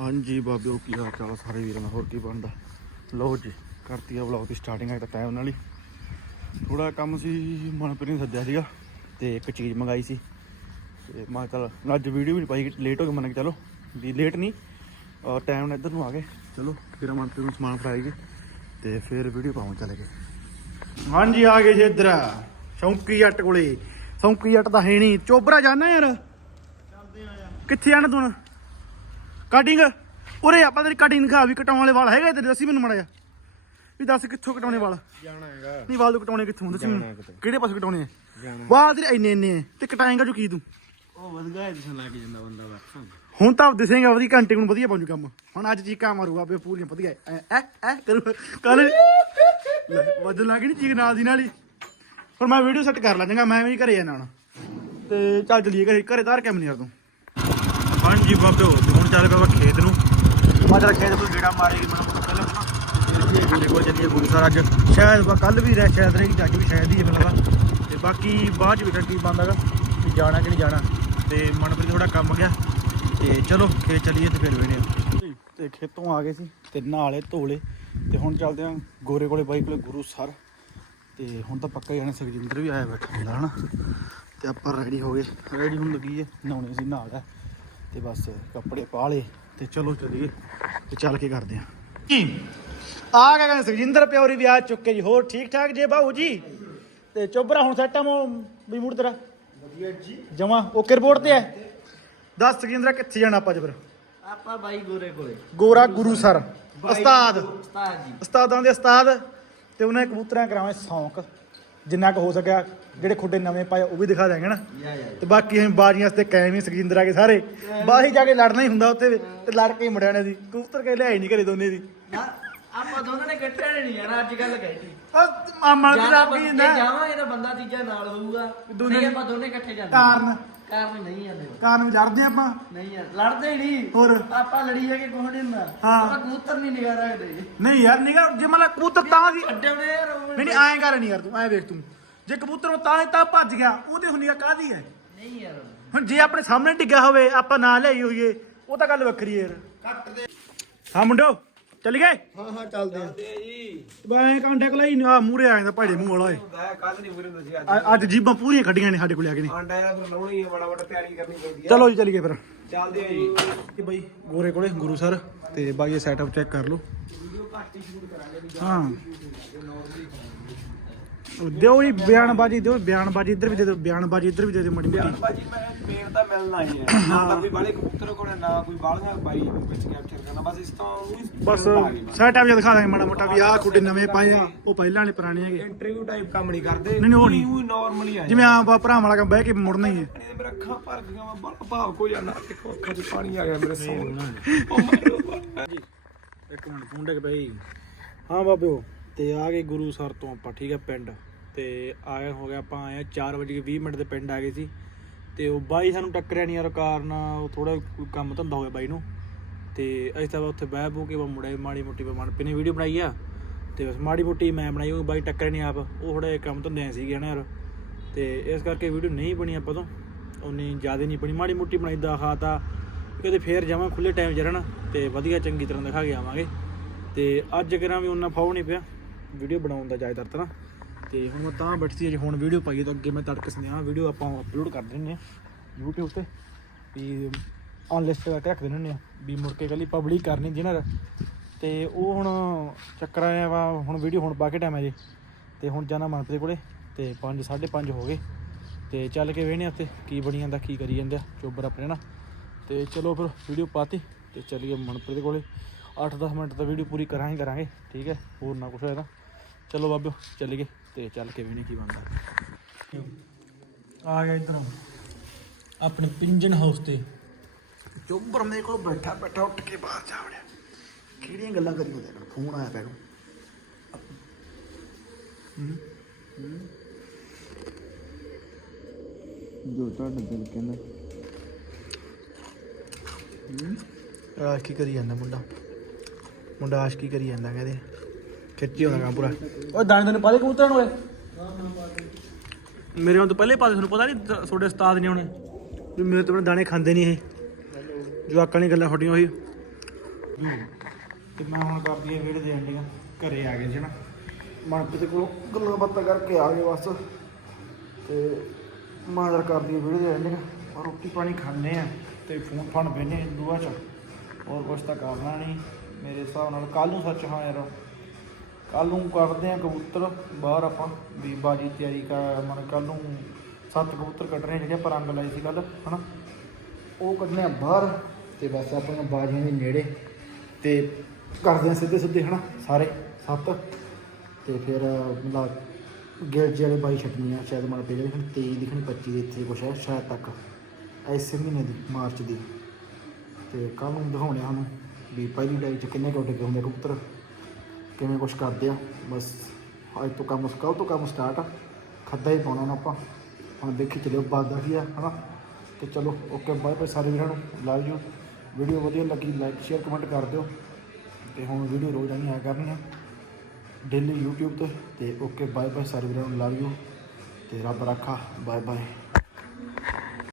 ਹਾਂਜੀ ਬਾਬਿਓ ਕੀ ਹਾਲ ਚਾਲ ਸਾਰੇ ਵੀਰਾਂ ਦਾ? ਹੋਰ ਕੀ ਬਣਦਾ? ਲਓ ਜੀ, ਕਰਤੀ ਆ ਵਲੌਗ ਦੀ ਸਟਾਰਟਿੰਗ ਅੱਜ ਤਾਂ ਟਾਈਮ ਨਾਲ ਹੀ। ਥੋੜਾ ਕੰਮ ਸੀ, ਮਨਪ੍ਰੀਤ ਨੇ ਸੱਦਿਆ ਸੀਗਾ ਤੇ ਇੱਕ ਚੀਜ਼ ਮੰਗਾਈ ਸੀ। ਤੇ ਮੈਂ ਕਿਹਾ ਚੱਲ, ਅੱਜ ਵੀਡੀਓ ਵੀ ਨਹੀਂ ਪਾਈ ਲੇਟ ਹੋ ਗਏ ਮੰਨ ਕੇ ਚਲੋ। ਵੀ ਲੇਟ ਨਹੀਂ ਟਾਈਮ ਨਾਲ ਇੱਧਰ ਨੂੰ ਆ ਗਏ। ਚਲੋ, ਫਿਰ ਮਨਪ੍ਰੀਤ ਨੂੰ ਸਮਾਨ ਫੜਾਈਏ ਤੇ ਫਿਰ ਵੀਡੀਓ ਪਾਉਂ ਚਲੇ ਗਏ। ਹਾਂਜੀ, ਆ ਗਏ ਜੀ ਇੱਧਰ। ਸ਼ੌਂਕੀ ਜੱਟ ਕੋਲੇ। ਸ਼ੌਂਕੀ ਜੱਟ ਤਾਂ ਹੈ ਨਹੀਂ ਚੋਬਰਾ ਜਾਣਾ ਯਾਰ। ਕਿੱਥੇ ਜਾਣਾ ਤੂੰ? ਕਟਿੰਗ ਉਰੇ ਆਪਾਂ ਤੇਰੀ ਕਟਿੰਗ ਦਿਖਾ ਵੀ ਕਟਾਉਣ ਵਾਲੇ ਵਾਲ ਹੈਗੇ ਤੇਰੇ ਦੱਸੀ ਮੈਨੂੰ ਮੜਾ ਜਾ ਵੀ ਦੱਸ ਕਿੱਥੋਂ ਕਟਾਉਣੇ ਵਾਲ? ਜਾਣਾ ਹੈਗਾ। ਨਹੀਂ ਵਾਲ ਤੂੰ ਕਟਾਉਣੇ ਕਿੱਥੋਂ ਦੱਸੀ ਜਾਣਾ ਮੈਨੂੰ। ਕਿਹੜੇ ਪਾਸੇ ਕਟਾਉਣੇ ਆ? ਜਾਣਾ। ਵਾਲ ਤੇਰੇ ਇੰਨੇ ਇੰਨੇ ਆ ਤੇ ਕਟਾਏਂਗਾ ਜੋ ਕੀ ਤੂੰ? ਉਹ ਵਧਗਾ ਹੈ ਦਿਸਣ ਲੱਗ ਜਾਂਦਾ ਬੰਦਾ ਵਾ ਹੁਣ ਤਾਂ ਦਿਸੇਗਾ ਵਧੀਆ ਘੰਟੇ ਨੂੰ ਵਧੀਆ ਪਹੁੰਚੂ ਕੰਮ। ਹੁਣ ਅੱਜ ਚੀਕਾਂ ਮਾਰੂਗਾ ਬੇ ਪੂਰੀਆਂ ਵਧੀਆ। ਐ ਐ ਐ ਕਰੂ ਕੱਲ ਵੱਧ ਲੱਗ ਨਹੀਂ ਚੀਕ ਨਾਲ ਦੀ ਨਾਲ ਹੀ। ਪਰ ਮੈਂ ਵੀਡੀਓ ਸੈੱਟ ਕਰ ਲਾਂ ਚੰਗਾ ਮੈਂ ਵੀ ਘਰੇ ਜਾਣਾ ਹੁਣ ਤੇ ਚੱਲ ਚਲੀਏ ਘਰੇ ਘਰੇ ਤਾਰ ਕੇ ਮਨੀਰ ਤੂੰ। ਹਾਂਜੀ ਬਾਬਿਓ ਤੇ ਹੁਣ ਚੱਲ ਪਿਆ ਖੇਤ ਨੂੰ। ਮੈਂ ਖੇਤ ਕੋਈ ਗੇੜਾ ਮਾਰੇਗੀ ਮੈਨੂੰ ਪਹਿਲਾਂ ਫਿਰ ਗੋਰੇ ਕੋਲ ਚੱਲੀਏ ਗੁਰਸਰ ਅੱਜ। ਸ਼ਾਇਦ ਵਾ ਕੱਲ ਵੀ ਰਹਿ, ਸ਼ਾਇਦ ਰਹੇਗੀ ਅੱਜ ਵੀ ਸ਼ਾਇਦ ਹੀ ਹੈ ਤੇ ਬਾਕੀ ਬਾਅਦ ਚ ਵੇਖਾਂ ਕੀ ਬੰਦਾਗਾ ਵੀ ਜਾਣਾ ਕਿ ਨਹੀਂ ਜਾਣਾ। ਤੇ ਮਨਪ੍ਰੀਤ ਥੋੜਾ ਕੰਮ ਗਿਆ। ਤੇ ਚਲੋ, ਖੇਤ ਚੱਲੀਏ ਤੇ ਫਿਰ ਵੇਣੇ ਤੇ ਖੇਤੋਂ ਆ ਗਏ ਸੀ, ਤੇ ਨਾਲੇ ਧੋਲੇ। ਤੇ ਹੁਣ ਚੱਲਦੇ ਆਂ ਗੋਰੇ ਕੋਲੇ, ਬਾਈ ਕੋਲੇ ਗੁਰੂ ਸਰ। ਤੇ ਹੁਣ ਤਾਂ ਪੱਕਾ ਹੀ ਜਾਣਾ, ਸੁਖਜਿੰਦਰ ਵੀ ਆਇਆ ਬੈਠਾ ਹੁੰਦਾ, ਹਨਾ। ਤੇ ਆਪਾਂ ਰੈਡੀ ਹੋ ਗਏ। ਰੈਡੀ ਹੁਣ ਲੱਗੀ ਹੈ, ਨਹਾਉਣੇ ਸੀ ਨਾਲ ਹੈ ਤੇ ਬਸ ਕੱਪੜੇ ਪਾ ਲਏ ਤੇ ਚਲੋ ਚੱਲੀਏ ਤੇ ਚੱਲ ਕੇ ਕਰਦੇ ਆਂ ਆ ਗਿਆ ਕਹਿੰਦੇ ਸੁਖਜਿੰਦਰ ਪਿਓਰੀ ਵੀ ਆ ਚੁੱਕੇ ਜੀ ਹੋਰ ਠੀਕ ਠਾਕ ਜੇ ਬਾਹੂ ਜੀ? ਤੇ ਚੋਬਰਾ ਹੁਣ ਸੈਟਮ ਵੀ ਮੁੜ ਤੇਰਾ? ਵਧੀਆ ਜੀ। ਜਮਾ? ਓਕੇ ਰਿਪੋਰਟ ਤੇ ਹੈ? ਦੱਸ ਸੁਖਜਿੰਦਰ ਕਿੱਥੇ ਜਾਣਾ ਆਪਾਂ ਅੱਜ ਫਿਰ? ਆਪਾਂ ਬਾਈ ਗੋਰੇ ਕੋਲੇ। ਗੋਰਾ ਗੁਰੂ ਸਰ। ਉਸਤਾਦ। ਉਸਤਾਦ ਜੀ। ਉਸਤਾਦਾਂ ਦੇ ਉਸਤਾਦ ਤੇ ਉਹਨਾਂ ਕਬੂਤਰਾਂ ਕਰਾਵੇਂ ਸ਼ੌਂਕ। ਜਿੰਨਾ ਕੁ ਹੋ ਸਕਿਆ ਜਿਹੜੇ ਖੁੱਡੇ ਨਵੇਂ ਪਾਏ ਉਹ ਵੀ ਦਿਖਾ ਦਾਂਗੇ ਨਾ। ਤੇ ਬਾਕੀ ਅਸੀਂ ਬਾਜ਼ੀਆਂ ਵਾਸਤੇ ਕਾਇਮ ਹੀ ਸਕਰੀਂਦਰ ਆ ਕੇ ਸਾਰੇ। ਬਾਹਰ ਜਾ ਕੇ ਲੜਨਾ ਹੀ ਹੁੰਦਾ ਉੱਥੇ ਤੇ ਲੜ ਕੇ ਹੀ ਮੁੜਿਆ ਨੇ ਦੀ ਕਬੂਤਰ ਕੇ ਲਿਆਈ ਨਹੀਂ ਘਰੇ ਦੋਨੇ ਦੀ। ਆਪਾਂ ਦੋਨਾਂ ਨੇ ਇਕੱਠੇ ਨਹੀਂ ਜਾਣਾ ਅੱਜ ਕੱਲ ਕਹਿਤੀ ਮਾਮਾ ਤੇ ਜਾਂ ਰੱਬ ਆਪਾਂ ਹੀ ਜੇ ਹੁੰਦਾ। ਜਾਵਾਂਗੇ ਤਾਂ ਬੰਦਾ ਤੀਜਾ ਨਾਲ ਹੋਊਗਾ। ਦੋਨੇ- ਨਹੀਂ ਆਪਾਂ ਦੋਨੇ ਇਕੱਠੇ ਜਾਂਦੇ ਕਾਰਨ? ਕਾਰਨ ਨਹੀਂ ਜਾਂਦੇ ਕਾਰਨ ਵੀ ਲੜਦੇ ਆਪਾਂ? ਨਹੀਂ ਯਾਰ ਲੜਦੇ ਹੀ ਨਹੀਂ। ਹੋਰ? ਆਪਾਂ ਲੜੀ ਜਾ ਕੇ ਕੋਹ ਨਹੀਂ ਹੁੰਦਾ। ਹਾਂ। ਆਪਾਂ ਕਬੂਤਰ ਨਹੀਂ ਨਿਗਾਹ ਰੱਖਦੇ। ਨਹੀਂ ਯਾਰ ਨਿਗਾ ਜੇ ਮਤਲਬ ਕਬੂਤਰ ਤਾਂ ਸੀ ਅੱਡੇ ਯਾਰ ਉਹ ਨਹੀਂ ਨਹੀਂ ਐਂ ਕਰ ਨਹੀਂ ਯਾਰ ਤੂੰ ਐਂ ਵੇਖ ਤੂੰ। ਜੇ ਕਬੂਤਰ ਨੂੰ ਤਾਂ ਹੀ ਤਾਂ ਭੱਜ ਗਿਆ ਉਹਦੇ ਹੁੰਦੀ ਆ ਕਾਹਦੀ ਹੈ? ਨਹੀਂ ਯਾਰ। ਹੁਣ ਜੇ ਆਪਣੇ ਸਾਹਮਣੇ ਡਿੱਗਿਆ ਹੋਵੇ ਆਪਾਂ ਨਾ ਲਿਆਈ ਹੋਈਏ ਉਹ ਤਾਂ ਗੱਲ ਵੱਖਰੀ ਹੈ ਯਾਰ। ਹਾਂ ਮੁੰਡੋ ਚੱਲ ਗਏ? ਹਾਂ ਹਾਂ ਚੱਲਦੇ ਆ। ਬਾਏ ਕਾਂਟੇ ਕੋਲ ਹੀ ਆ ਮੂਰੇ ਆ ਜਾਂਦਾ ਭਾੜੇ ਮੂੰਹ ਵਾਲਾ ਏ ਕੱਲ ਨਹੀਂ ਮੁਰੇ ਹੁੰਦੀ ਸੀ ਅੱਜ ਅ- ਅੱਜ ਜੀਬਾਂ ਪੂਰੀਆਂ ਕੱਢੀਆਂ ਨੇ ਸਾਡੇ ਕੋਲ ਆ ਕੇ ਨੇ। ਆਂਡਾ ਇਹਦਾ ਫਿਰ ਲਾਉਣੀ ਹੈ ਬੜਾ ਬੜਾ ਤਿਆਰੀ ਕਰਨੀ ਪੈਂਦੀ ਹੈ ਚਲੋ ਜੀ ਚੱਲੀਏ ਫਿਰ। ਚੱਲਦੇ ਆ ਜੀ। ਕਿ ਬਾਈ ਗੋਰੇ ਕੋਲੇ ਗੁਰੂ ਸਰ ਤੇ ਬਾਈ ਇਹ ਸੈਟਅਪ ਚੈੱਕ ਕਰ ਲਓ। ਹਾਂ ਦਿਓ ਜੀ ਬਿਆਨਬਾਜੀ ਦਿਓ ਬਿਆਨਬਾਜੀ ਇੱਧਰ ਵੀ ਦੇ ਦਿਓ ਬਿਆਨਬਾਜੀ ਇੱਧਰ ਵੀ ਦੇ ਦਿਓ ਮੜੀ ਮੋਟੀ। ਭਾਜੀ ਮੈਂ ਪੇੜ ਤਾਂ ਮਿਲਣਾ ਹੀ ਹੈ। ਨਾ ਤਾਂ ਕੋਈ ਬਾਲੇ ਕਬੂਤਰ ਕੋਲੇ ਨਾ ਕੋਈ ਬਾਲੀਆਂ ਬਾਈ ਵਿੱਚ ਕੈਪਚਰ ਕਰਨਾ। ਬਸ ਇਸ ਤੋਂ ਬਸ ਸੈਟਅਪ ਜਿਹਾ ਦਿਖਾ ਦਾਂਗੇ ਮਾੜਾ ਮੋਟਾ ਵੀ ਆਹ ਖੁੱਡੇ ਨਵੇਂ ਪਾਏ ਆ। ਉਹ ਪਹਿਲਾਂ ਵਾਲੇ ਪੁਰਾਣੇ ਹੈਗੇ। ਇੰਟਰਵਿਊ ਟਾਈਪ ਕੰਮ ਨਹੀਂ ਕਰਦੇ। ਨਹੀਂ, ਨਹੀਂ, ਉਹ ਨਹੀਂ। ਨਾਰਮਲੀ ਆ ਜਿਵੇਂ ਆ ਭਰਾਵਾਂ ਵਾਲਾ ਕੰਮ ਬਹਿ ਕੇ ਮੁੜਨਾ ਹੀ ਹੈ। ਜਾਂਦੇ। ਮੇਰੇ ਅੱਖਾਂ ਭਰ ਗਈਆਂ ਮੈਂ ਬੜਾ ਭਾਵ ਕੋ ਜਾਣਾ ਦੇਖੋ ਅੱਖਾਂ 'ਚ ਪਾਣੀ ਆ ਗਿਆ ਮੇਰੇ ਸੌਣ ਉਹ ਮਾਰੋ ਇੱਕ ਮਿੰਟ ਫੋਨ ਡਿੱਗ ਪਈ। ਹਾਂ ਬਾਬਿਓ ਤੇ ਆ ਗਏ ਗੁਰੂ ਸਰ ਤੋਂ ਆਪਾਂ ਠੀਕ ਹੈ ਪਿੰਡ। ਤੇ ਆਏ ਹੋ ਗਿਆ ਆਪਾਂ, ਆਏ 4:20 ਮਿੰਟ ਦੇ ਪਿੰਡ ਆ ਗਏ ਸੀ। ਤੇ ਉਹ ਬਾਈ ਸਾਨੂੰ ਟੱਕਰਿਆ ਨਹੀਂ ਯਾਰ ਕਾਰਨ, ਉਹ ਥੋੜਾ ਕੰਮ ਧੰਦਾ ਹੋ ਗਿਆ ਬਾਈ ਨੂੰ। ਤੇ ਅਸੀਂ ਤਾਂ ਉੱਥੇ ਬਹਿ ਬੂ ਕੇ ਵਾ ਮੁੜੇ, ਮਾੜੀ ਮੋਟੀ ਮਨ ਨੇ ਵੀਡੀਓ ਬਣਾਈ ਆ। ਤੇ ਬਸ ਮਾੜੀ ਮੋਟੀ ਮੈਂ ਬਣਾਈ, ਉਹ ਬਾਈ ਟੱਕਰੇ ਨਹੀਂ ਆਪ, ਉਹ ਥੋੜਾ ਜਿਹਾ ਕੰਮ ਧੰਦੇ ਸੀਗੇ ਨਾ ਯਾਰ। ਤੇ ਇਸ ਕਰਕੇ ਵੀਡੀਓ ਨਹੀਂ ਬਣੀ ਆਪਾਂ ਤੋਂ ਉਨੀ ਜ਼ਿਆਦਾ ਨਹੀਂ ਬਣੀ। ਮਾੜੀ ਮੋਟੀ ਬਣਾਈ ਦਾ ਖਾਤਾ, ਕਦੇ ਫੇਰ ਜਾਵਾਂ ਖੁੱਲੇ ਟਾਈਮ 'ਚ ਰਹਿਣਾ, ਤੇ ਵਧੀਆ ਚੰਗੀ ਤਰ੍ਹਾਂ ਦਿਖਾ ਕੇ ਆਵਾਂਗੇ। ਤੇ ਅੱਜ ਕਰਾਂ ਵੀ ਉਹਨਾਂ ਫਾਉ ਨਹੀਂ ਪਿਆ, ਵੀਡੀਓ ਬਣਾਉਣ ਦਾ ਜ਼ਿਆਦਾ ਤਰ੍ਹਾਂ ਤੇ ਹੁਣ ਮੈਂ ਤਾਂ ਬੈਠੀ ਸੀ ਜੇ ਹੁਣ ਵੀਡੀਓ ਪਾਈਏ ਤਾਂ ਅੱਗੇ ਮੈਂ ਤੜਕੇ ਸੁਣਿਆ ਵੀਡੀਓ ਆਪਾਂ ਅਪਲੋਡ ਕਰ ਦਿੰਦੇ ਆ YouTube ਤੇ, ਵੀ ਅਨਲਿਸਟ ਕਰਕੇ ਰੱਖ ਦਿੰਦੇ ਹੁੰਦੇ ਆ, ਵੀ ਮੁੜ ਕੇ ਕੱਲੀ ਪਬਲਿਕ ਕਰਨੀ ਜਿਹਨਾਂ ਤੇ ਉਹ ਹੁਣ ਚੱਕਰ ਆਇਆ ਵਾ, ਹੁਣ ਵੀਡੀਓ ਹੁਣ ਪਾ ਕੇ ਟਾਈਮ ਹੈ ਜੀ ਤੇ ਹੁਣ ਜਾਣਾ ਮਨਪ੍ਰੀਤ ਕੋਲੇ, ਤੇ 5 5:30 ਹੋ ਗਏ। ਤੇ ਚੱਲ ਕੇ ਵੇਹਣੇ ਉੱਤੇ ਕੀ ਬਣੀ ਜਾਂਦਾ ਕੀ ਕਰੀ ਜਾਂਦੇ ਆ, ਚੋਬਰ ਆਪਣੇ ਨਾ ਤੇ ਚਲੋ ਫਿਰ ਵੀਡੀਓ ਪਾਤੀ, ਤੇ ਚੱਲੀਏ ਮਨਪ੍ਰੀਤ ਕੋਲੇ। 8-10 ਮਿੰਟ ਤਾਂ ਵੀਡੀਓ ਪੂਰੀ ਕਰਾਂਗੇ ਕਰਾਂਗੇ, ਠੀਕ ਹੈ? ਹੋਰ ਨਾ ਕੁਛ ਹੋਇਆ ਤਾਂ। ਚਲੋ ਬਾਬਿਓ, ਚੱਲੀਏ। ਤੇ ਚੱਲ ਕੇ ਵੇਹਣੇ ਕੀ ਬਣਦਾ। ਆ ਗਿਆ ਇਧਰ। ਆਪਣੇ ਪਿੰਜਨ ਹਾਊਸ ਤੇ। ਚੋਬਰ ਮੇਰੇ ਕੋਲ ਬੈਠਾ ਬੈਠਾ ਉੱਠ ਕੇ ਬਾਹਰ ਜਾ ਵੜਿਆ। ਕਿਹੜੀਆਂ ਗੱਲਾਂ ਕਰੀ ਹੁੰਦੇ ਨੇ ਫੋਨ ਆਇਆ ਪੈਨੂੰ ਜੋ ਤੁਹਾਡਾ ਦਿਲ ਕਹਿੰਦਾ। ਆਸ਼ ਕੀ ਕਰੀ ਜਾਂਦਾ ਮੁੰਡਾ? ਮੁੰਡਾ ਆਸ਼ ਕੀ ਕਰੀ ਜਾਂਦਾ ਕਹਿੰਦੇ? ਖਿੱਚੀ ਹੁੰਦਾ ਕੰਮ ਪੂਰਾ। ਓਏ ਦਾਣੇ ਤੈਨੂੰ ਪਾਲੇ ਕਬੂਤਰਾਂ ਨੂੰ ਓਏ। ਮੇਰੇ ਹੁਣ ਤੋਂ ਪਹਿਲੇ ਪਾਸੇ ਤੁਹਾਨੂੰ ਪਤਾ ਨਹੀਂ ਤੁਹਾਡੇ ਉਸਤਾਦ ਨੇ ਹੁਣੇ। ਵੀ ਮੇਰੇ ਤੋਂ ਬਿਨਾਂ ਦਾਣੇ ਖਾਂਦੇ ਨਹੀਂ ਇਹ। ਜਵਾਕਾਂ ਨੇ ਗੱਲਾਂ ਤੁਹਾਡੀਆਂ ਉਹੀ। ਲੱਜੂ ਤੇ ਮੈਂ ਹੁਣ ਕਰਦੀ ਆ ਵੀਡੀਓ ਦੇ ਐਂਡਿੰਗ ਘਰੇ ਆ ਗਏ ਸੀ ਨਾ। ਮਨਪ੍ਰੀਤ ਕੋਲ ਗੱਲਾਂ ਬਾਤਾਂ ਕਰਕੇ ਆ ਗਏ ਬਸ। ਤੇ ਮਾਦਰ ਕਰਦੀ ਆ ਵੀਡੀਓ ਦੇ ਐਂਡਿੰਗ ਰੋਟੀ ਪਾਣੀ ਖਾਣੇ ਆ ਤੇ ਫੋਨ ਫਣ ਬੈਨੇ ਦੁਆ ਚ। ਹੋਰ ਕੁਛ ਤਾਂ ਕਰਨਾ ਨਹੀਂ। ਮੇਰੇ ਹਿਸਾਬ ਨਾਲ ਕੱਲ ਨੂੰ ਸੱਚ ਹਾਂ ਯਾਰ। ਕੱਲ ਨੂੰ ਕੱਢਦੇ ਆ ਕਬੂਤਰ, ਬਾਹਰ ਆਪਾਂ ਵੀ ਬਾਜੀ ਤਿਆਰੀ ਕਰ ਮਨ ਕੱਲ ਨੂੰ ਸੱਤ ਕਬੂਤਰ ਕੱਢਣੇ ਜਿਹੜੇ ਆਪਾਂ ਰੰਗ ਲਾਏ ਸੀ ਕੱਲ ਹਨਾ? ਉਹ ਕੱਢਣੇ ਆ ਬਾਹਰ ਤੇ ਬਸ ਆਪਾਂ ਬਾਜੀਆਂ ਦੇ ਨੇੜੇ ਤੇ ਕਰਦੇ ਆ ਸਿੱਧੇ ਸਿੱਧੇ, ਹਨਾ? ਸਾਰੇ ਸੱਤ ਤੇ ਫਿਰ ਮਤਲਬ ਗੇਜ ਵਾਲੇ ਬਾਈ ਛੱਡਣੀ ਆ, ਸ਼ਾਇਦ ਮਨ ਪੇ ਲਿਖਣ 23 ਲਿਖਣ 25 ਦੇ ਇੱਥੇ ਕੁਛ ਹੈ, ਸ਼ਾਇਦ ਤੱਕ, ਐਸੇ ਮਹੀਨੇ ਦੀ, ਮਾਰਚ ਦੀ ਤੇ ਕੱਲ ਨੂੰ ਦਿਖਾਉਣੇ ਆ ਸਾਨੂੰ, ਵੀ ਪਹਿਲੀ ਡਾਈ ਚ ਕਿੰਨੇ ਕੁ ਉੱਡੇ ਹੁੰਦੇ ਕਬੂਤਰ। ਕਿਵੇਂ ਕੁਛ ਕਰਦੇ ਆ? ਬਸ ਅੱਜ ਤੋਂ ਕੰਮ, ਕੱਲ੍ਹ ਤੋਂ ਕੰਮ ਸਟਾਰਟ ਆ। ਖੱਦਾ ਹੀ ਪਾਉਣਾ ਹੁਣ ਆਪਾਂ। ਹੁਣ ਦੇਖੀ ਚਲਿਓ ਬਾਦਾ ਕੀ ਆ, ਹਨਾ? ਤੇ ਚਲੋ ਓਕੇ ਬਾਏ ਬਾਏ ਸਾਰੇ ਵੀਰਾਂ ਨੂੰ। ਲਵ ਯੂ ਵੀਡੀਓ ਵਧੀਆ ਲੱਗੀ ਲਾਈਕ ਸ਼ੇਅਰ ਕਮੈਂਟ ਕਰ ਦਿਓ। ਤੇ ਹੁਣ ਵੀਡੀਓ ਰੋਜ਼ ਆਣੀ ਆਇਆ ਕਰਨੀ ਆ। ਡੇਲੀ YouTube ਤੇ। ਤੇ ਓਕੇ ਬਾਏ ਬਾਏ ਸਾਰੇ ਵੀਰਾਂ ਨੂੰ। ਲਵ ਯੂ ਤੇ ਰੱਬ ਰੱਖਾ। Bye bye.